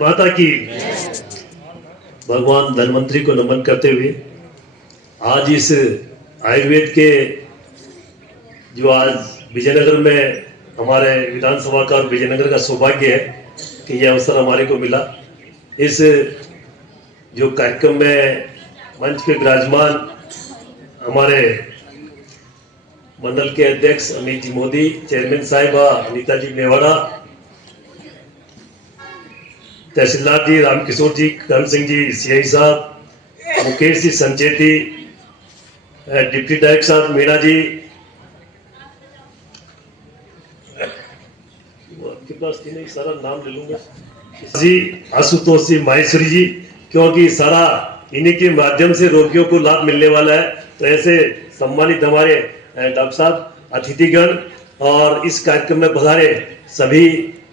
माता की। भगवान धन्वंतरी को नमन करते हुए आज इस आयुर्वेद के जो आज विजयनगर में हमारे विधानसभा का और विजयनगर का सौभाग्य है कि यह अवसर हमारे को मिला। इस जो कार्यक्रम में मंच पे विराजमान हमारे मंडल के अध्यक्ष अमित जी मोदी, चेयरमैन साहिबा अनीता जी मेवाड़ा, तहसीलदार जी रामकिशोर जी, करण सिंह जी सीआई साहब, मुकेश जी संचेती, डिप्टी डायरेक्टर साहब मीणा जी, आपके पास नहीं सारा नाम ले लूंगा जी, आशुतोष जी, माहेश्वरी जी, क्योंकि सारा इन्हीं के माध्यम से रोगियों को लाभ मिलने वाला है। तो ऐसे सम्मानित हमारे डॉक्टर साहब, अतिथिगण और इस कार्यक्रम में पधारे सभी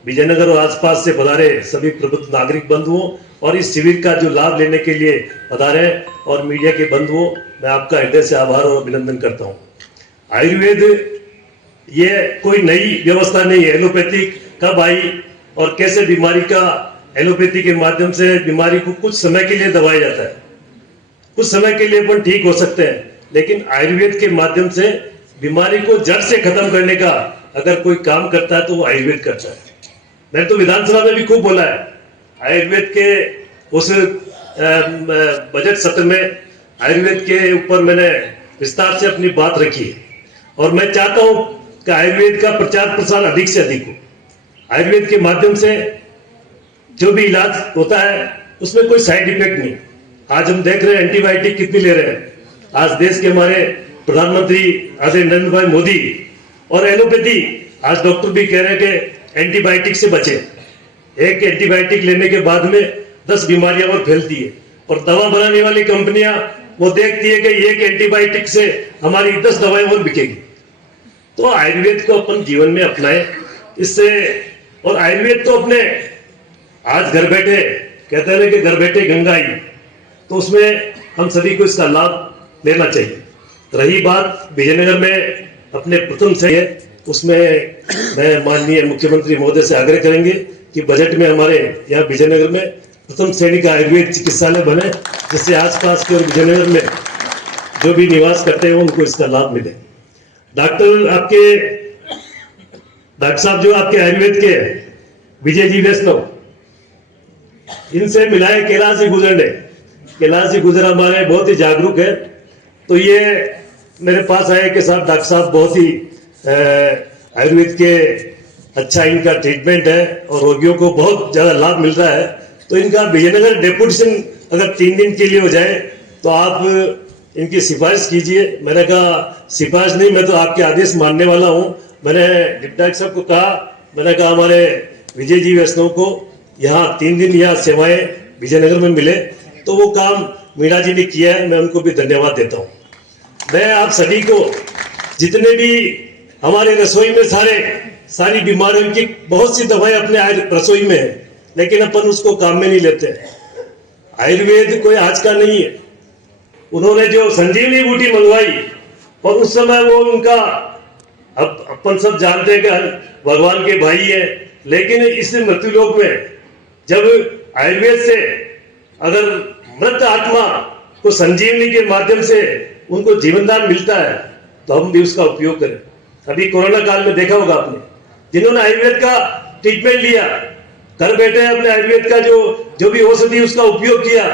विजयनगर और आसपास से पधारे सभी प्रबुद्ध नागरिक बंधुओं और इस शिविर का जो लाभ लेने के लिए पधारे और मीडिया के बंधुओं, मैं आपका हृदय से आभार और अभिनंदन करता हूँ। आयुर्वेद ये कोई नई व्यवस्था नहीं है। एलोपैथिक कब आई और कैसे बीमारी का एलोपैथी के माध्यम से बीमारी को कुछ समय के लिए दबाया जाता है, कुछ समय के लिए अपन ठीक हो सकते हैं, लेकिन आयुर्वेद के माध्यम से बीमारी को जड़ से खत्म करने का अगर कोई काम करता है तो वो आयुर्वेद करता है। मैंने तो विधानसभा में भी खूब बोला है, आयुर्वेद के उस बजट सत्र में आयुर्वेद के ऊपर मैंने विस्तार से अपनी बात रखी है और मैं चाहता हूं कि आयुर्वेद का प्रचार प्रसार अधिक से अधिक हो। आयुर्वेद के माध्यम से जो भी इलाज होता है उसमें कोई साइड इफेक्ट नहीं। आज हम देख रहे हैं एंटीबायोटिक कितनी ले रहे हैं। आज देश के हमारे प्रधानमंत्री आदरणीय नरेंद्र भाई मोदी और एलोपैथी, आज डॉक्टर भी कह रहे हैं कि एंटीबायोटिक से बचे। एक एंटीबायोटिक लेने के बाद में 10 बीमारियां और फैलती है और दवा बनाने वाली कंपनियां वो देखती है कि एक एंटीबायोटिक से हमारी 10 दवाएं और बिकेगी। तो आयुर्वेद को अपन जीवन में अपनाएं इससे। और आयुर्वेद तो अपने आज घर बैठे कहते हैं कि घर बैठे गंगा आई, तो उसमें हम सभी को इसका लाभ लेना चाहिए। रही बात विजयनगर में अपने प्रथम से है, उसमें मैं माननीय मुख्यमंत्री महोदय से आग्रह करेंगे कि बजट में हमारे यहाँ विजयनगर में प्रथम श्रेणी का आयुर्वेद चिकित्सालय बने, जिससे आसपास के और विजयनगर में जो भी निवास करते हैं उनको इसका लाभ मिले। डॉक्टर साहब जो आपके आयुर्वेद के विजय जी वैष्णव, इनसे मिलाए कैलाश जी गुजर ने। कैलाश जी गुजर हमारे बहुत ही जागरूक है, तो ये मेरे पास आए कि साहब डॉक्टर साहब बहुत ही आयुर्वेद के अच्छा इनका ट्रीटमेंट है और रोगियों को बहुत ज्यादा लाभ मिल रहा है, तो इनका विजयनगर डेपुटेशन अगर 3 दिन के लिए हो जाए तो आप इनकी सिफारिश कीजिए। मैंने कहा सिफारिश नहीं, मैं तो आपके आदेश मानने वाला हूं। मैंने डिप्टी डायरेक्टर साहब को कहा, मैंने कहा हमारे विजय जी वैष्णव को यहाँ 3 दिन यहाँ सेवाएं विजयनगर में मिले, तो वो काम मीणा जी ने किया है, मैं उनको भी धन्यवाद देता हूँ। मैं आप सभी को, जितने भी हमारे रसोई में सारी बीमारियों की बहुत सी दवाएं अपने रसोई में है, लेकिन अपन उसको काम में नहीं लेते। आयुर्वेद कोई आज का नहीं है। उन्होंने जो संजीवनी बूटी मंगवाई और उस समय वो उनका, अब अपन सब जानते हैं कि भगवान के भाई है, लेकिन इस मृत्युलोक में जब आयुर्वेद से अगर मृत आत्मा को संजीवनी के माध्यम से उनको जीवनदान मिलता है तो हम भी उसका उपयोग करें। अभी कोरोना काल में देखा होगा आपने, जिन्होंने आयुर्वेद का ट्रीटमेंट लिया, घर बैठे अपने आयुर्वेद का जो भी औषधि उसका उपयोग किया,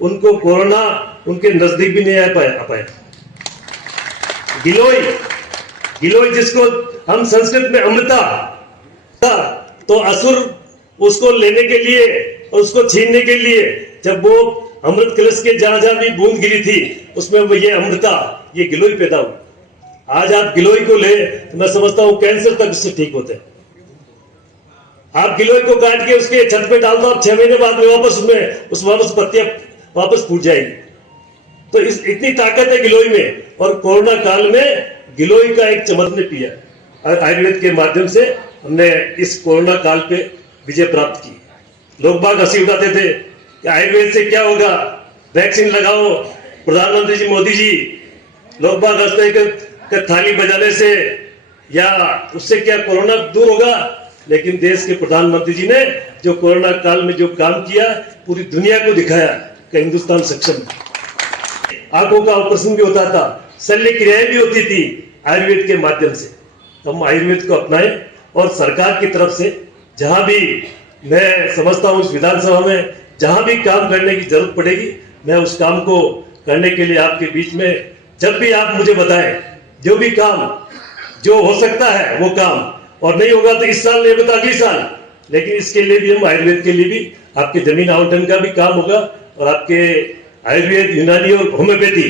उनको कोरोना उनके नजदीक भी नहीं आ पाया। गिलोय जिसको हम संस्कृत में अमृता, तो असुर उसको लेने के लिए और उसको छीनने के लिए जब वो अमृत कलश के जहां जहां भी बूंद गिरी थी उसमें वो ये अमृता, ये गिलोय पैदा हुआ। आज आप गिलोय को ले तो मैं समझता हूं कैंसर तक उससे ठीक होते हैं। आप गिलोय को काट के उसके छत पे डाल दो, आप 6 महीने बाद में वापस पत्तियां वापस फूट जाएगी। तो इतनी ताकत है गिलोय में। और कोरोना काल में गिलोय का एक चम्मच ने पिया और आयुर्वेद के माध्यम से हमने इस कोरोना काल पे विजय प्राप्त की। लोग बाग हंसी उड़ाते थे कि आयुर्वेद से क्या होगा, वैक्सीन लगाओ, प्रधानमंत्री जी मोदी जी। लोग बाग हंसते कि थाली बजाने से या उससे क्या कोरोना दूर होगा, लेकिन देश के प्रधानमंत्री जी ने जो कोरोना काल में जो काम किया, पूरी दुनिया को दिखाया कि हिंदुस्तान सक्षम है। आंखों का ऑपरेशन भी होता था, शल्य क्रियाएं भी होती थी आयुर्वेद के माध्यम से। हम आयुर्वेद को अपनाएं और सरकार की तरफ से जहां भी मैं समझता हूं इस विधानसभा में जहां भी काम करने की जरूरत पड़ेगी, मैं उस काम को करने के लिए आपके बीच में, जब भी आप मुझे बताएं, जो भी काम जो हो सकता है वो काम, और नहीं होगा तो इस साल नहीं होगा तो अगले साल, लेकिन इसके लिए भी हम आयुर्वेद के लिए भी आपके जमीन आवंटन का भी काम होगा। और आपके आयुर्वेद, यूनानी और होम्योपैथी,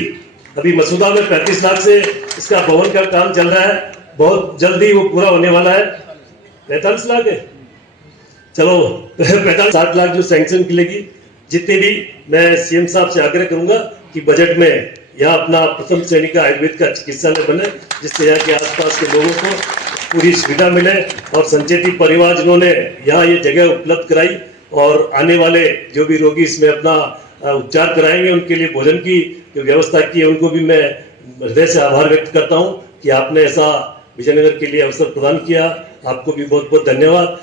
अभी मसूदा में 35 लाख से इसका भवन का काम चल रहा है, बहुत जल्दी वो पूरा होने वाला है। 45 लाख है, चलो 45-60 लाख जो सैंक्शन मिलेगी, जितने भी, मैं सीएम साहब से आग्रह करूंगा कि बजट में यहाँ अपना प्रथम श्रेणी का आयुर्वेद का चिकित्सालय बने, जिससे यहाँ के आसपास के लोगों को पूरी सुविधा मिले। और संचेती परिवार जिन्होंने यहाँ ये जगह उपलब्ध कराई और आने वाले जो भी रोगी इसमें अपना उपचार कराएंगे, उनके लिए भोजन की जो व्यवस्था की है, उनको भी मैं हृदय से आभार व्यक्त करता हूँ कि आपने ऐसा विजयनगर के लिए अवसर प्रदान किया। आपको भी बहुत बहुत धन्यवाद।